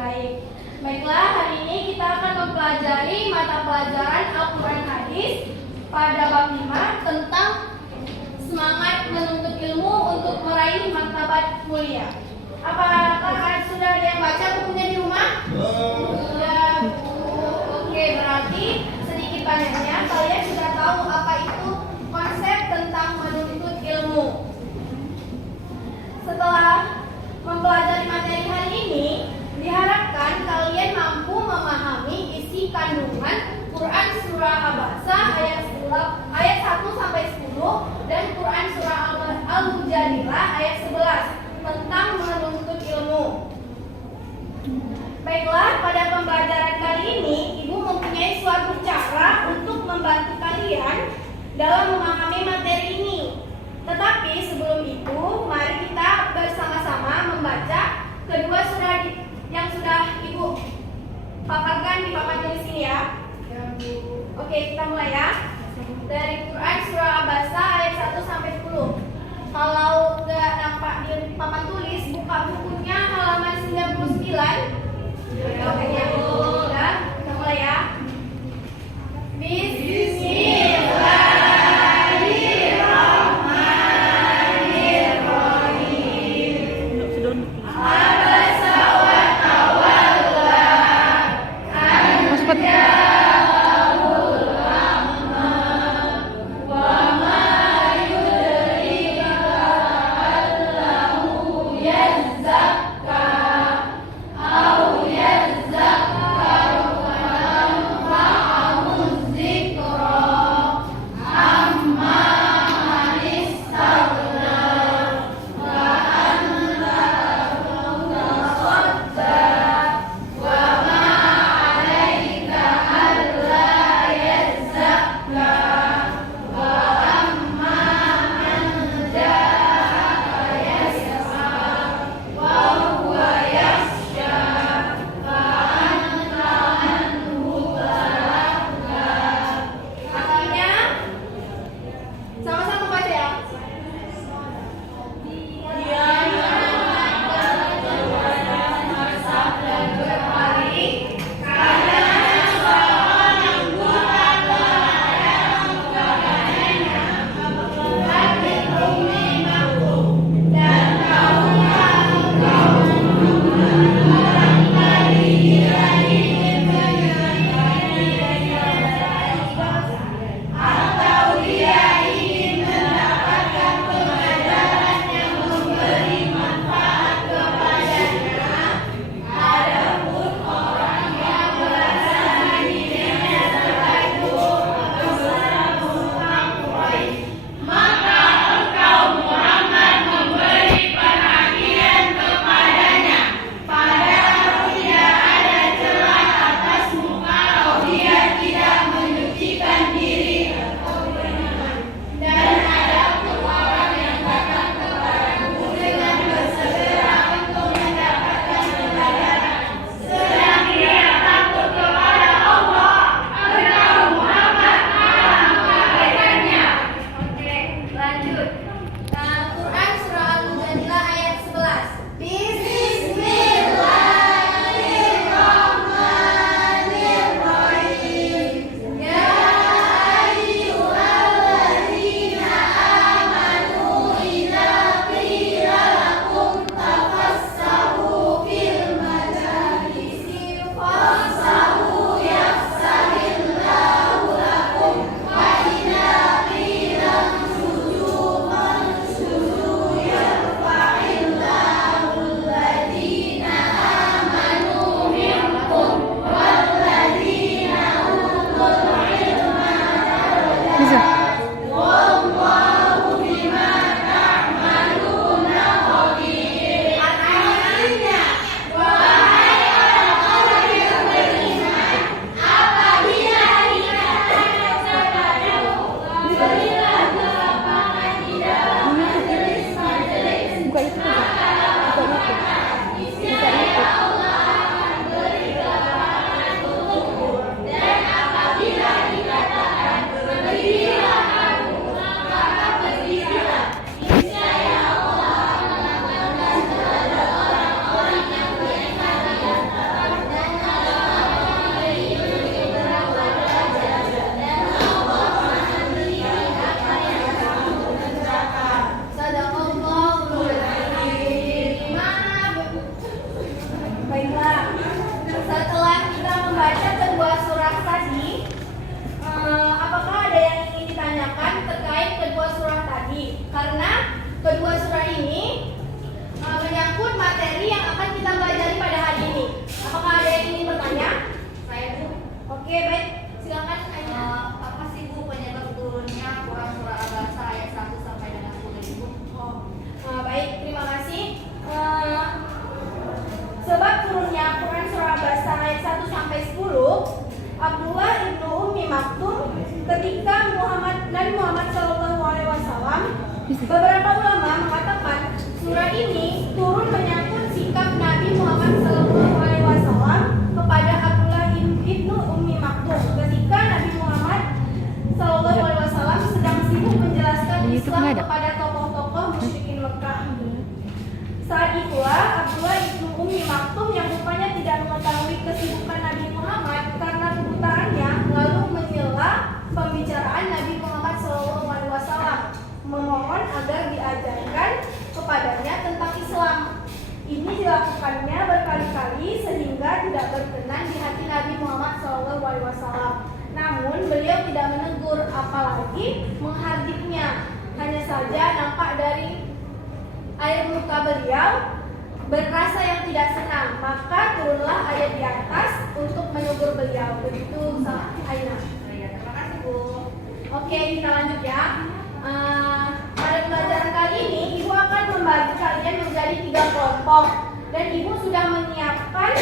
baik. Baiklah, hari ini kita akan mempelajari mata pelajaran Al-Quran Hadis pada bab 5 tentang semangat menuntut ilmu untuk meraih martabat mulia. Apakah sudah ada yang baca bukunya di rumah? Sudah. Oke, berarti sedikit banyaknya kalian sudah tahu apa itu konsep tentang menuntut ilmu. Setelah mempelajari materi hari ini, diharapkan kalian mampu memahami isi kandungan Quran Surah Abasa ayat 1 sampai 10 dan Quran Surah Al-Mujadilah ayat 11 tentang menuntut ilmu. Baiklah, pada pembelajaran kali ini, Ibu mempunyai suatu cara untuk membantu kalian dalam memahami materi ini. Tetapi sebelum itu, mari kita bersama-sama membaca kedua surah yang sudah Ibu paparkan di papan tulis ini ya. Oke, kita mulai ya. Dari Quran Surah Abasa ayat 1 sampai 10. Kalau nggak nampak di papan tulis, buka bukunya halaman 99. Oke, ya. Udah, kita mulai ya. Bismillahirrahmanirrahim. ayat 1 sampai 10, Abdullah ibnu Ummi Maktum ketika Muhammad Shallallahu Alaihi Wasallam, beberapa ulama mengatakan surah ini turun menyangkut sikap Nabi Muhammad Shallallahu Alaihi Wasallam kepada Abdullah ibnu Ummi Maktum ketika Nabi Muhammad Shallallahu Alaihi Wasallam sedang sibuk menjelaskan Islam kepada tokoh-tokoh musyrikin Mekah. Saat itulah Abdullah ibnu Ummi Maktum yang rupanya tidak mengetahui kesibukan Nabi Muhammad karena kebutaannya, lalu menyela pembicaraan Nabi Muhammad SAW, memohon agar diajarkan kepadanya tentang Islam. Ini dilakukannya berkali-kali sehingga tidak berkenan di hati Nabi Muhammad SAW. Namun beliau tidak menegur, apalagi menghardiknya. Hanya saja nampak dari air muka beliau berrasa yang tidak senang, maka turunlah ayat di atas untuk menegur beliau. Begitu Aina. Terima kasih Bu. Oke, kita lanjut ya. Pada pelajaran kali ini Ibu akan membagi kalian menjadi 3 kelompok dan Ibu sudah menyiapkan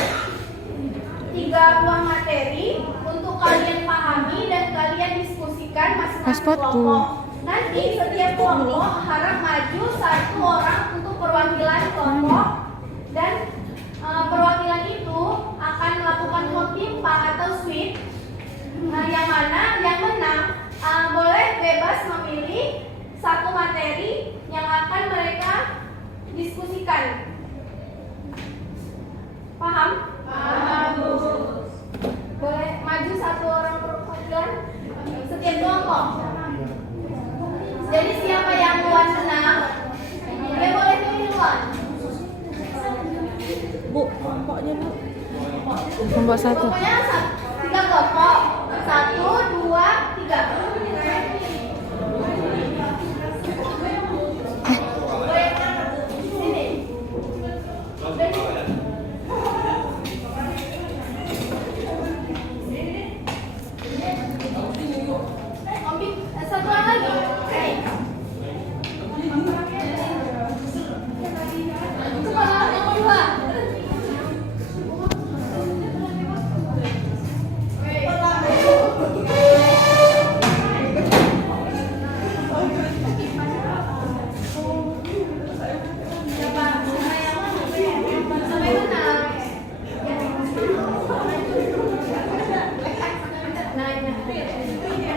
3 buah materi untuk kalian pahami dan kalian diskusikan masing-masing kelompok. Nanti setiap kelompok harap maju 1 orang untuk perwakilan kelompok dan perwakilan itu akan melakukan kompimpa atau sweep. Yang mana yang menang boleh bebas memilih 1 materi yang akan mereka diskusikan. Paham? Paham. Boleh maju 1 orang perwakilan setiap kelompok. Jadi siapa yang duluan menang, dia boleh pilih duluan. Bu, kelompoknya Bu. Kelompok 1. Pokoknya 3 kelompok. 1, 2, 3. Boleh sini. Satu lagi.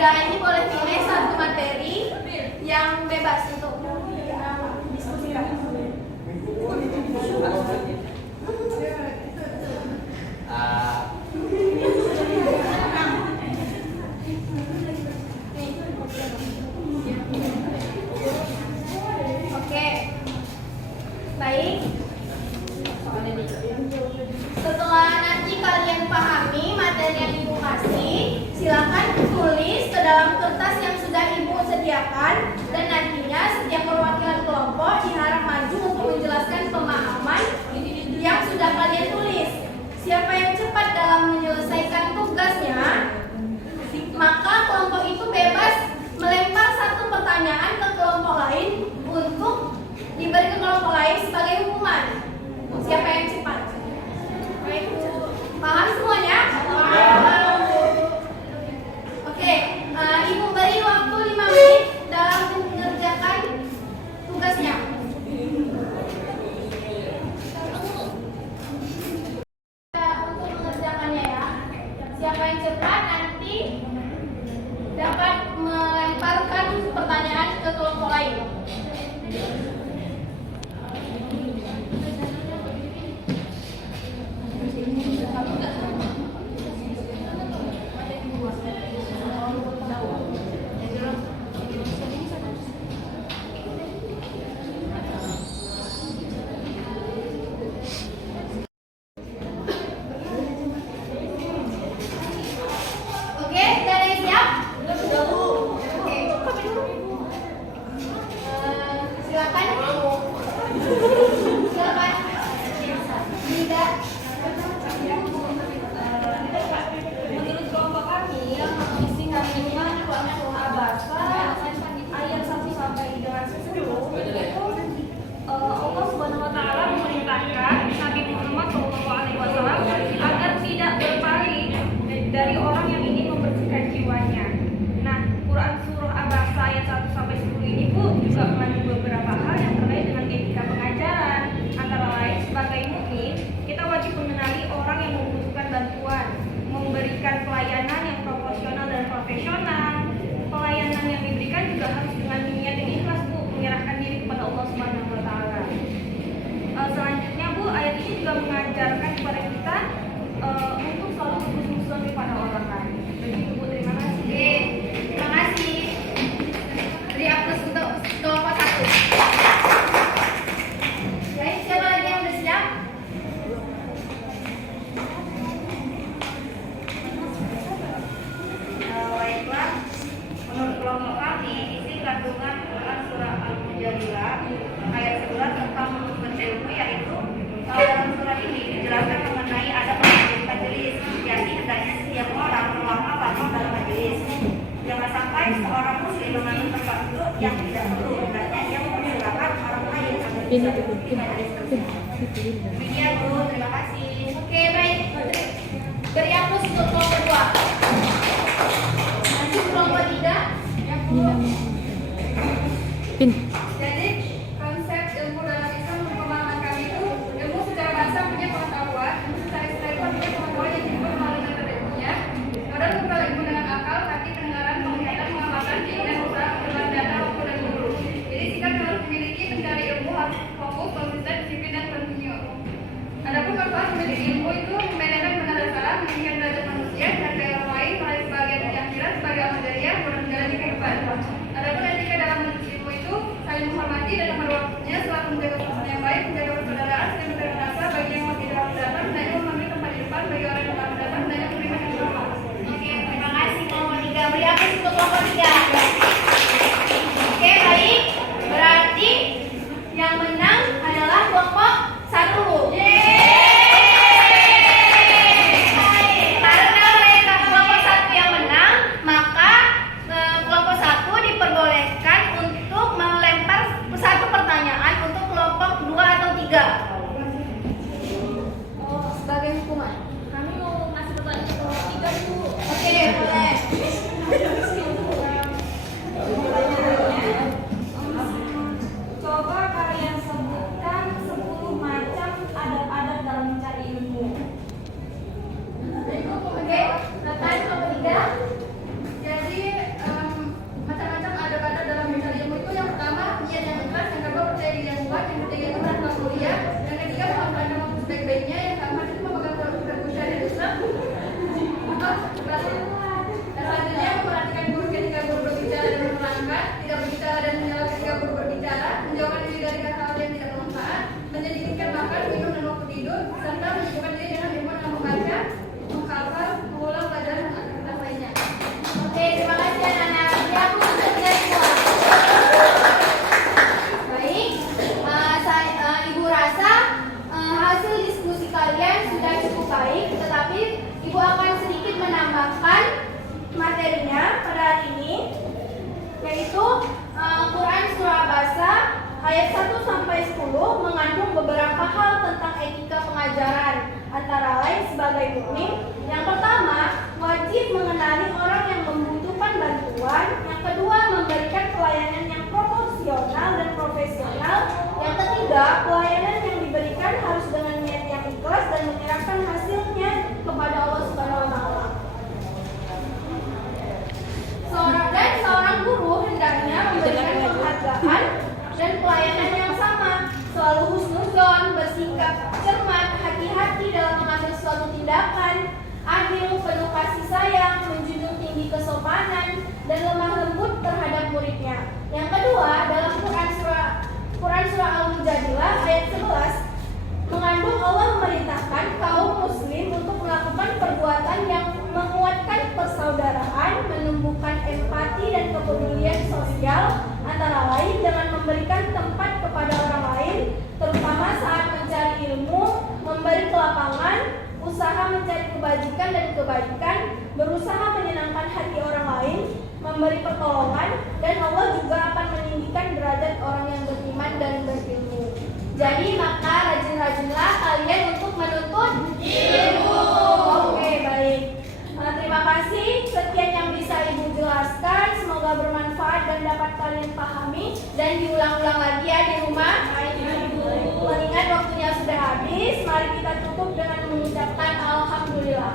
Udah, ini boleh pilih 1 materi yang bebas untuk diskusikan. Oke, baik. Setelah nanti kalian pahami materi yang Ibu kasih, silakan tulis ke dalam kertas yang sudah Ibu sediakan dan nantinya setiap perwakilan kelompok diharap maju untuk menjelaskan pemahaman yang sudah kalian tulis. Siapa yang cepat dalam menyelesaikan tugasnya, maka kelompok itu bebas melempar 1 pertanyaan ke kelompok lain untuk diberi ke kelompok lain sebagai hukuman. Siapa yang cepat? Baik, paham semuanya? Oke, Ibu beri waktu 5 menit dalam mengerjakan tugasnya. Untuk mengerjakannya ya. Siapa yang cepat nanti dapat melemparkan pertanyaan ke kelompok lain. Pin itu pin. Demikian Bu, terima kasih. Oke, baik. Beri aplaus untuk kelompok 2. Lanjut kelompok 3. Pin. Jadi konsep ilmu dalam Islam untuk pemahaman kami itu ilmu secara bahasa punya pengetahuan, ilmu secara istilah punya pengetahuan yang dimulai melalui metode ilmiah. Kemudian memperoleh ilmu dengan akal, hati, pendengaran, penglihatan, pengamatan, keinginan, usaha, pengelolaan data, waktu dan guru. Jadi sikap yang harus dimiliki pencari ilmu harus fokus, konsisten, disiplin dan kontinu. Adapun manfaat memiliki ilmu itu membedakan benar dan salah, meninggikan derajat manusia, harga orang lain, meraih kebahagiaan dunia akhirat sebagai amal jariah, dan menjalani kehidupan. Adapun etika dalam menuntut ilmu itu saling menghormati dan nomor waktunya selalu menjaga suasana yang baik, menjaga persaudaraan, dan mencari rasa bagi yang lebih dalam mendatang, dan yang mengambil tempat di depan bagi orang yang akan mendatang, dan yang menerima yang berhormat. Oke, terima kasih kelompok 3. Beri aplaus untuk kelompok 3. Oke, baik. Berarti yang menang adalah kelompok 1. Karena mereka kelompok 1 yang menang, maka kelompok 1 diperbolehkan untuk melempar satu pertanyaan untuk kelompok 2 atau 3. Sebagai hukuman. Kami mau ngasih pertanyaan ke kelompok 3 Bu. Oke, boleh. Coba kalian sebutkan 10 macam adab-adab dalam mencari ilmu. Oke, Nathan kelompok 3. Jadi macam-macam adab-adab dalam mencari ilmu itu yang pertama niat yang ikhlas, yang kedua percaya diri yang kuat, yang ketiga itu berhati mulia, yang ketiga memanfaatkan waktu sebaik-baiknya, yang keempat itu memegang teguh syariat Islam. Dan selanjutnya memperhatikan guru ketika guru berbicara dan menerangkan, tidak berbicara dan menjawab ketika guru berbicara, menjauhkan diri dari hal-hal yang tidak bermanfaat, menjadikan makan, minum dan waktu tidur, serta menyibukkan diri dengan ilmu dengan membaca, menghafal, mengulang pelajaran dan aktivitas lainnya. Oke, terima kasih anak-anak. Beri aplaus untuk kita semua. Baik, Ibu rasa hasil diskusi kalian sudah cukup baik, tetapi Ibu akan sedikit menambahkan materinya pada hari ini, yaitu Quran Surah Abasa ayat 1 sampai 10 mengandung beberapa hal tentang etika pengajaran, antara lain sebagai mukmin. Yang pertama, wajib mengenali orang yang membutuhkan bantuan. Yang kedua, memberikan pelayanan yang proporsional dan profesional. Yang ketiga, pelayanan yang diberikan harus dengan niat yang ikhlas dan menyerahkan hasilnya kepada Allah Subhanahu wa taala. Seorang guru hendaknya memberikan penghargaan dan pelayanan yang sama, selalu husnuzon, bersikap cermat, hati-hati dalam mengambil suatu tindakan, adil, penuh kasih sayang, menjunjung tinggi kesopanan, dan lemah lembut terhadap muridnya. Yang kedua, dalam Quran Surah Al-Mujadilah ayat 11 mengandung Allah memerintahkan kaum muslim untuk melakukan perbuatan yang menguatkan persaudaraan, menumbuhkan empati dan kepedulian sosial, antara lain dengan memberikan tempat kepada orang lain, terutama saat mencari ilmu, memberi kelapangan, usaha mencari kebajikan dan kebaikan, berusaha menyenangkan hati orang lain, memberi pertolongan, dan Allah juga akan meninggikan derajat orang yang beriman dan berilmu. Jadi maka rajin-rajinlah kalian untuk menuntut ilmu. Oke, baik. Terima kasih. Sekian yang bisa Ibu jelaskan. Semoga bermanfaat dan dapat kalian pahami dan diulang-ulang lagi ya di rumah. Mengingat waktunya sudah habis, mari kita tutup dengan mengucapkan alhamdulillah.